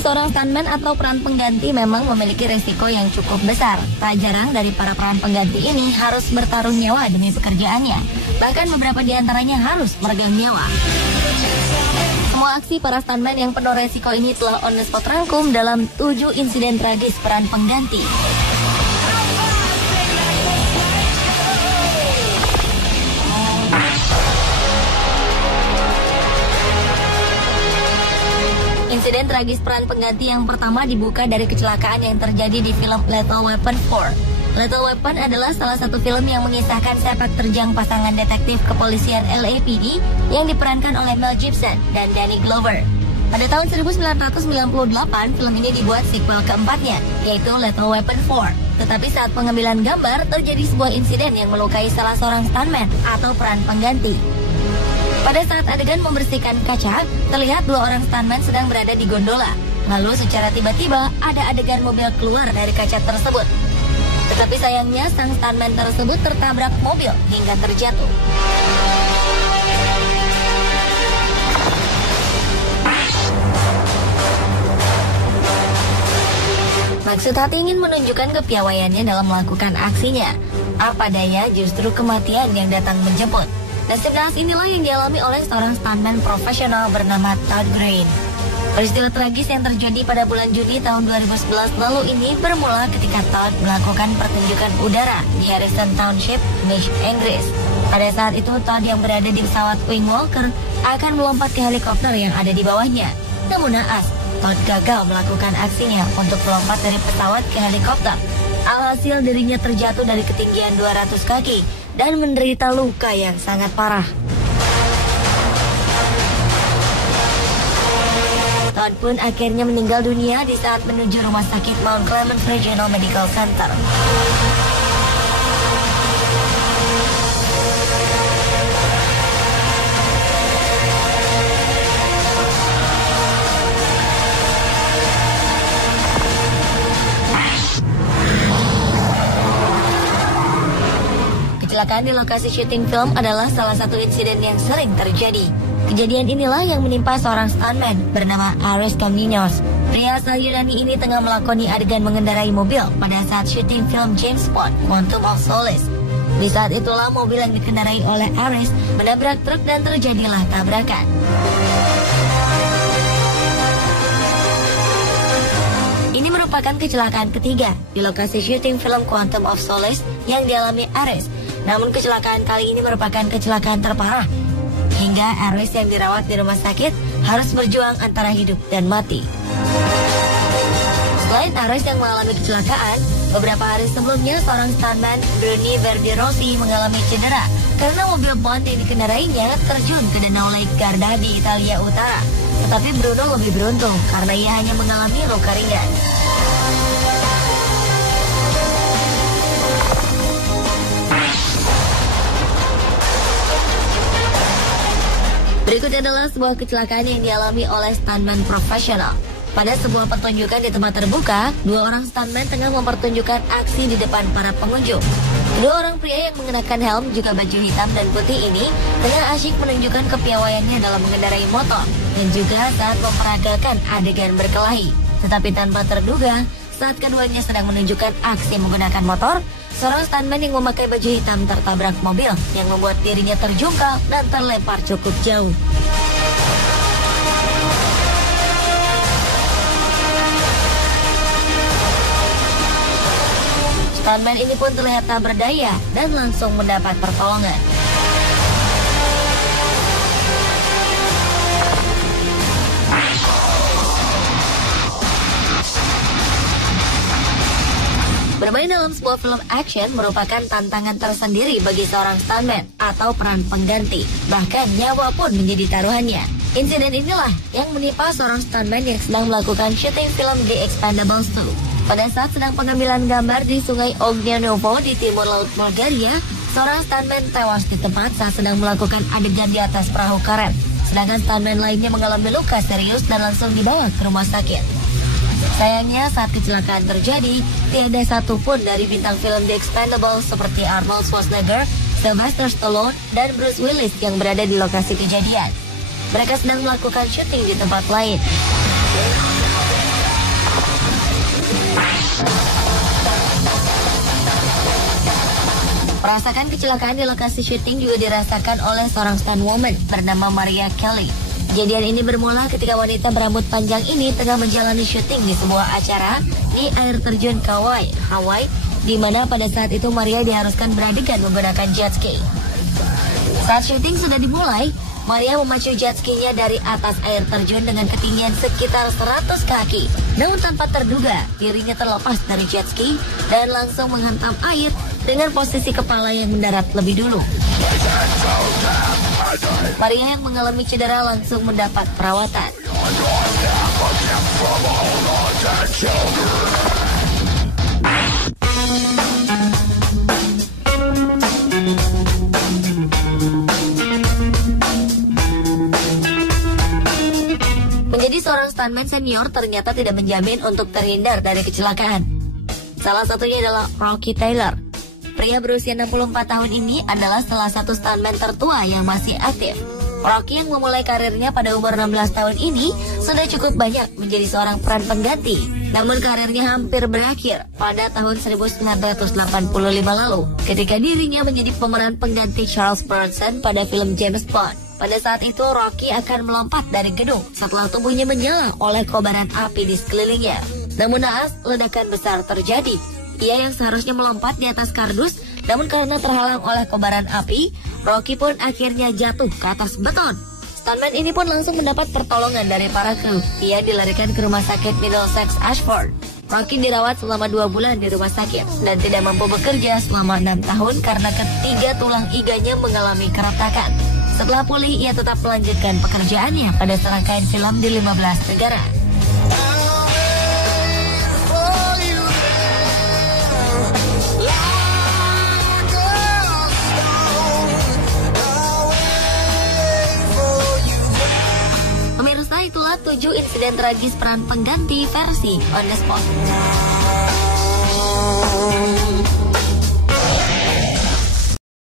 Menjadi seorang stuntman atau peran pengganti memang memiliki resiko yang cukup besar. Tak jarang dari para peran pengganti ini harus bertaruh nyawa demi pekerjaannya. Bahkan beberapa di antaranya harus meregang nyawa. Semua aksi para stuntman yang penuh resiko ini telah on the spot rangkum dalam 7 insiden tragis peran pengganti. Insiden tragis peran pengganti yang pertama dibuka dari kecelakaan yang terjadi di film Lethal Weapon 4. Lethal Weapon adalah salah satu film yang mengisahkan sepak terjang pasangan detektif kepolisian LAPD yang diperankan oleh Mel Gibson dan Danny Glover. Pada tahun 1998, film ini dibuat sequel keempatnya, yaitu Lethal Weapon 4. Tetapi saat pengambilan gambar, terjadi sebuah insiden yang melukai salah seorang stuntman atau peran pengganti. Pada saat adegan membersihkan kaca, terlihat 2 orang stuntman sedang berada di gondola. Lalu secara tiba-tiba ada adegan mobil keluar dari kaca tersebut. Tetapi sayangnya sang stuntman tersebut tertabrak mobil hingga terjatuh. Maksud hati ingin menunjukkan kepiawaiannya dalam melakukan aksinya. Apa daya justru kematian yang datang menjemput. Nasib naas inilah yang dialami oleh seorang stuntman profesional bernama Todd Green. Peristiwa tragis yang terjadi pada bulan Juni tahun 2011 lalu ini bermula ketika Todd melakukan pertunjukan udara di Harrison Township, Michigan, Inggris. Pada saat itu Todd yang berada di pesawat Wing Walker akan melompat ke helikopter yang ada di bawahnya. Namun naas, Todd gagal melakukan aksinya untuk melompat dari pesawat ke helikopter. Alhasil dirinya terjatuh dari ketinggian 200 kaki dan menderita luka yang sangat parah. Todd pun akhirnya meninggal dunia di saat menuju rumah sakit Mount Clemens Regional Medical Center. Kecelakaan di lokasi syuting film adalah salah satu insiden yang sering terjadi. Kejadian inilah yang menimpa seorang stuntman bernama Ares Caminos. Pria asal Yunani ini tengah melakoni adegan mengendarai mobil pada saat syuting film James Bond, Quantum of Solace. Di saat itulah mobil yang dikendarai oleh Ares menabrak truk dan terjadilah tabrakan. Ini merupakan kecelakaan ketiga di lokasi syuting film Quantum of Solace yang dialami Ares. Namun kecelakaan kali ini merupakan kecelakaan terparah, hingga Ares yang dirawat di rumah sakit harus berjuang antara hidup dan mati. Selain Ares yang mengalami kecelakaan, beberapa hari sebelumnya seorang stuntman Bruni Verdi-Rossi mengalami cedera karena mobil Bond yang dikendarainya terjun ke danau Lake Garda di Italia Utara. Tetapi Bruno lebih beruntung karena ia hanya mengalami luka ringan. Berikut adalah sebuah kecelakaan yang dialami oleh stuntman profesional. Pada sebuah pertunjukan di tempat terbuka, 2 orang stuntman tengah mempertunjukkan aksi di depan para pengunjung. Kedua orang pria yang mengenakan helm juga baju hitam dan putih ini tengah asyik menunjukkan kepiawaiannya dalam mengendarai motor dan juga saat memperagakan adegan berkelahi. Tetapi tanpa terduga, saat keduanya sedang menunjukkan aksi menggunakan motor, seorang stuntman yang memakai baju hitam tertabrak mobil yang membuat dirinya terjungkal dan terlempar cukup jauh. Stuntman ini pun terlihat tak berdaya dan langsung mendapat pertolongan. Bermain dalam sebuah film action merupakan tantangan tersendiri bagi seorang stuntman atau peran pengganti. Bahkan nyawa pun menjadi taruhannya. Insiden inilah yang menimpa seorang stuntman yang sedang melakukan syuting film The Expendables 2. Pada saat sedang pengambilan gambar di sungai Ognjanovo di timur laut Bulgaria, seorang stuntman tewas di tempat saat sedang melakukan adegan di atas perahu karet. Sedangkan stuntman lainnya mengalami luka serius dan langsung dibawa ke rumah sakit. Sayangnya saat kecelakaan terjadi, tiada satupun dari bintang film The Expendables seperti Arnold Schwarzenegger, Sylvester Stallone, dan Bruce Willis yang berada di lokasi kejadian. Mereka sedang melakukan syuting di tempat lain. Merasakan kecelakaan di lokasi syuting juga dirasakan oleh seorang stunt woman bernama Maria Kelly. Kejadian ini bermula ketika wanita berambut panjang ini tengah menjalani syuting di sebuah acara di air terjun Kauai, Hawaii, di mana pada saat itu Maria diharuskan beradegan menggunakan jet ski. Saat syuting sudah dimulai, Maria memacu jet ski-nya dari atas air terjun dengan ketinggian sekitar 100 kaki. Namun tanpa terduga, dirinya terlepas dari jet ski dan langsung menghantam air dengan posisi kepala yang mendarat lebih dulu. Maria yang mengalami cedera langsung mendapat perawatan. Menjadi seorang stuntman senior ternyata tidak menjamin untuk terhindar dari kecelakaan. Salah satunya adalah Rocky Taylor. Pria berusia 64 tahun ini adalah salah satu stuntman tertua yang masih aktif. Rocky yang memulai karirnya pada umur 16 tahun ini sudah cukup banyak menjadi seorang peran pengganti. Namun karirnya hampir berakhir pada tahun 1985 lalu ketika dirinya menjadi pemeran pengganti Charles Bronson pada film James Bond. Pada saat itu Rocky akan melompat dari gedung setelah tubuhnya menyala oleh kobaran api di sekelilingnya. Namun naas, ledakan besar terjadi. Ia yang seharusnya melompat di atas kardus, namun karena terhalang oleh kobaran api, Rocky pun akhirnya jatuh ke atas beton. Stuntman ini pun langsung mendapat pertolongan dari para kru. Ia dilarikan ke rumah sakit Middlesex Ashford. Rocky dirawat selama 2 bulan di rumah sakit dan tidak mampu bekerja selama 6 tahun karena ketiga tulang iganya mengalami keretakan. Setelah pulih, ia tetap melanjutkan pekerjaannya pada serangkaian film di 15 negara. Pemirsa, itulah 7 insiden tragis peran pengganti versi On the Spot.